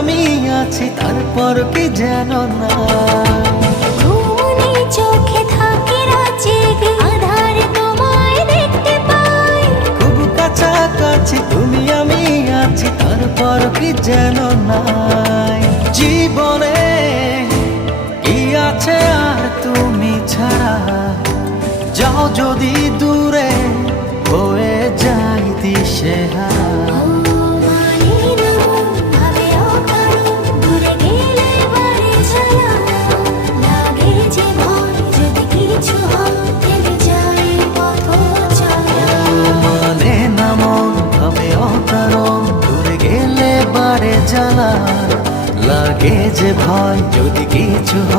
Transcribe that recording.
আমি আছি তারপর কি যেন না। ঘুমনে চোখে থাকে রাত জেগে, আধারে তোমায় দেখতে পাই। খুব কাছাকাছি তুমি আমি আছি তারপর কি যেন নাই। জীবনে কি আছে আর তুমি ছাড়া, যাও যদি দূরে হয়ে যাই দিশেহারা।